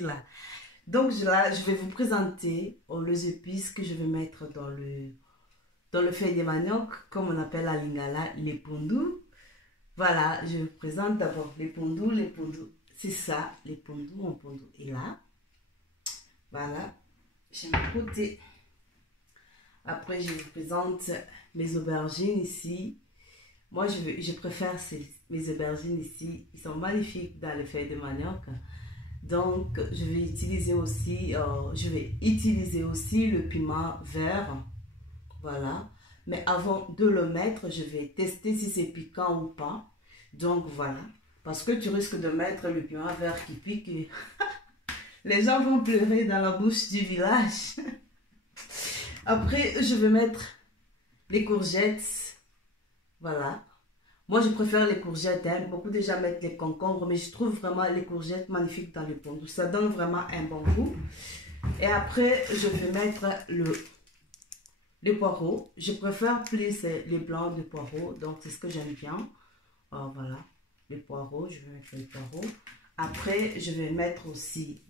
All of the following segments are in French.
facile là. Donc là, je vais vous présenter les épices que je vais mettre dans le feuille de manioc, comme on appelle à Lingala, les pondous. Voilà, je vous présente d'abord les pondous. Les pondous, c'est ça, les pondous, mon pondou est là. Voilà, j'ai mon côté. Après, je vous présente mes aubergines ici. Moi, je préfère mes aubergines ici. Ils sont magnifiques dans les feuilles de manioc. Donc, je vais utiliser aussi le piment vert. Voilà. Mais avant de le mettre, je vais tester si c'est piquant ou pas. Donc, voilà. Parce que tu risques de mettre le piment vert qui pique et les gens vont pleurer dans la bouche du village. Après, je vais mettre les courgettes. Voilà. Moi, je préfère les courgettes. Hein. Beaucoup de gens mettent les concombres, mais je trouve vraiment les courgettes magnifiques dans les pondous. Ça donne vraiment un bon goût. Et après, je vais mettre les poireaux. Je préfère plus les blancs de poireaux. Donc, c'est ce que j'aime bien. Alors, voilà. Les poireaux. Je vais mettre les poireaux. Après, je vais mettre aussi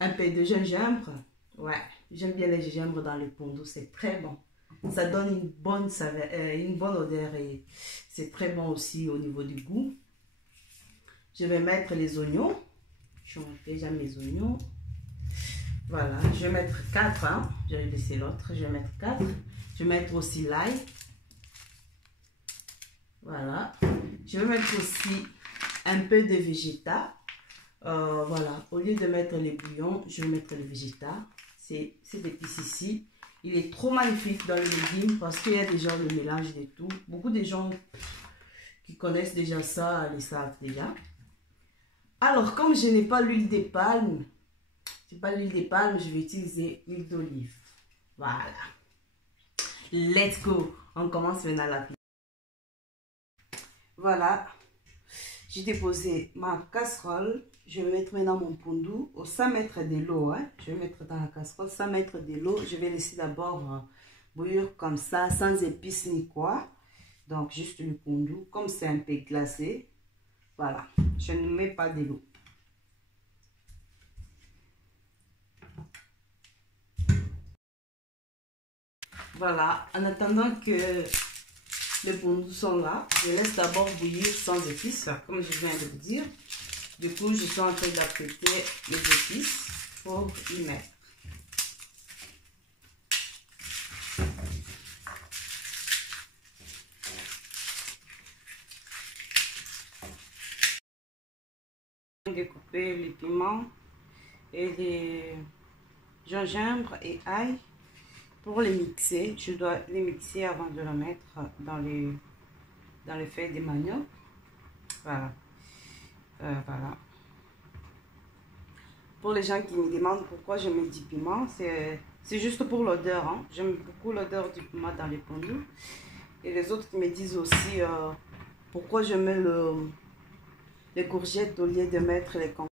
un peu de gingembre. Ouais, j'aime bien les gingembre dans les pondous. C'est très bon. Ça donne une bonne saveur, une bonne odeur et c'est très bon aussi au niveau du goût. Je vais mettre les oignons. Je mets déjà mes oignons. Voilà, je vais mettre 4. Hein. J'ai laissé l'autre. Je vais mettre 4. Je vais mettre aussi l'ail. Voilà. Je vais mettre aussi un peu de végéta. Voilà, au lieu de mettre les bouillons, je vais mettre le végéta. C'est cette épice ici. Il est trop magnifique dans le légume parce qu'il y a déjà le mélange de tout. Beaucoup de gens qui connaissent déjà ça, le savent déjà. Alors, comme je n'ai pas l'huile de palme, je vais utiliser l'huile d'olive. Voilà. Let's go. On commence maintenant la cuisine. Voilà. J'ai déposé ma casserole. Je vais mettre maintenant mon pondou au 100 mètres de l'eau. Hein. Je vais mettre dans la casserole 100 mètres de l'eau. Je vais laisser d'abord bouillir comme ça, sans épices ni quoi. Donc, juste le pondou. Comme c'est un peu glacé, voilà. Je ne mets pas de l'eau. Voilà. En attendant que les pondous sont là, je laisse d'abord bouillir sans épices, comme je viens de vous dire. Du coup, je suis en train d'apprêter les épices pour y mettre. Découper les piments et les gingembre et ail pour les mixer. Je dois les mixer avant de les mettre dans les feuilles de manioc. Voilà. Voilà. Pour les gens qui me demandent pourquoi je mets du piment, c'est juste pour l'odeur. Hein. J'aime beaucoup l'odeur du piment dans les pondous. Et les autres qui me disent aussi pourquoi je mets les courgettes au lieu de mettre les concombres.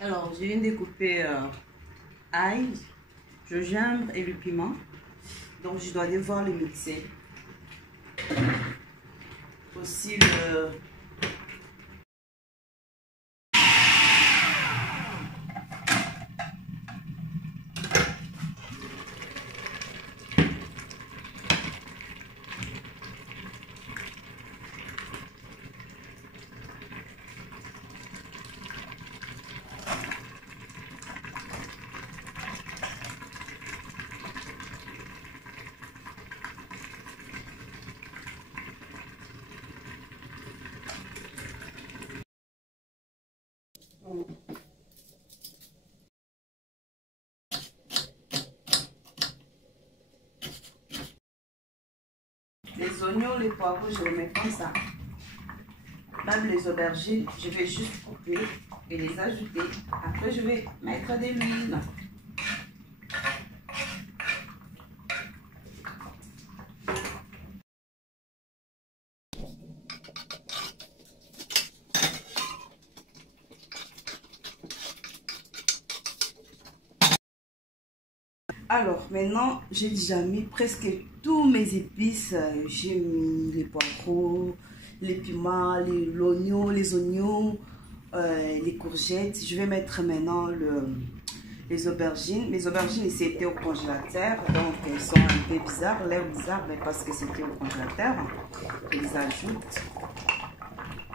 Alors, je viens de couper ail, gingembre et le piment. Donc, je dois devoir les mixer. Aussi le... Les oignons, les poivrons, je les mets comme ça. Même les aubergines, je vais juste couper et les ajouter. Après, je vais mettre de l'huile. Alors, maintenant, j'ai déjà mis presque tous mes épices. J'ai mis les poireaux, les piments, l'oignon, les oignons, les courgettes. Je vais mettre maintenant les aubergines. Mes aubergines, ici, étaient au congélateur. Donc, elles sont un peu bizarres. L'air bizarre, mais parce que c'était au congélateur. Je les ajoute.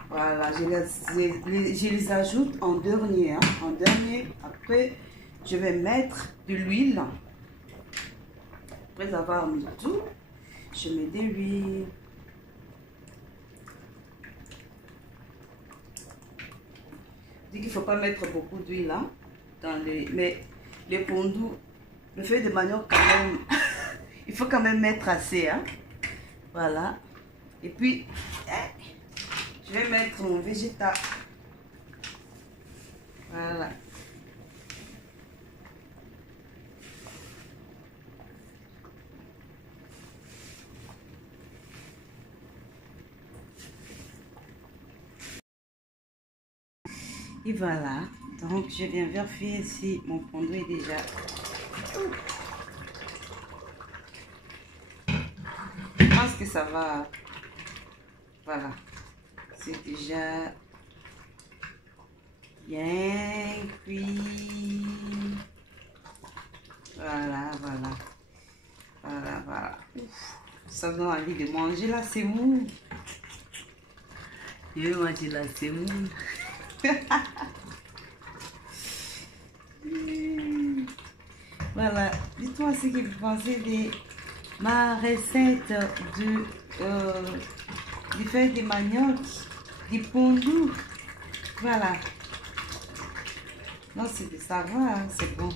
Voilà, je les ajoute en dernier. Hein, en dernier. Après, je vais mettre de l'huile. Après avoir mis tout, je mets de l'huile. Je dis qu'il ne faut pas mettre beaucoup d'huile hein, dans les... Mais les pondous, le feuille de manioc quand même, il faut quand même mettre assez. Hein. Voilà. Et puis, je vais mettre mon végétal. Voilà. Et voilà, donc je viens vérifier si mon fondant est déjà... Je pense que ça va... Voilà, c'est déjà bien cuit. Voilà, voilà. Voilà, voilà. Ouf, ça donne envie de manger la semoule. Je vais manger la semoule. Voilà, dites-moi ce que vous pensez de ma recette de feuilles de manioc, du pondou. Voilà. Non, c'est de savoir, hein, c'est bon.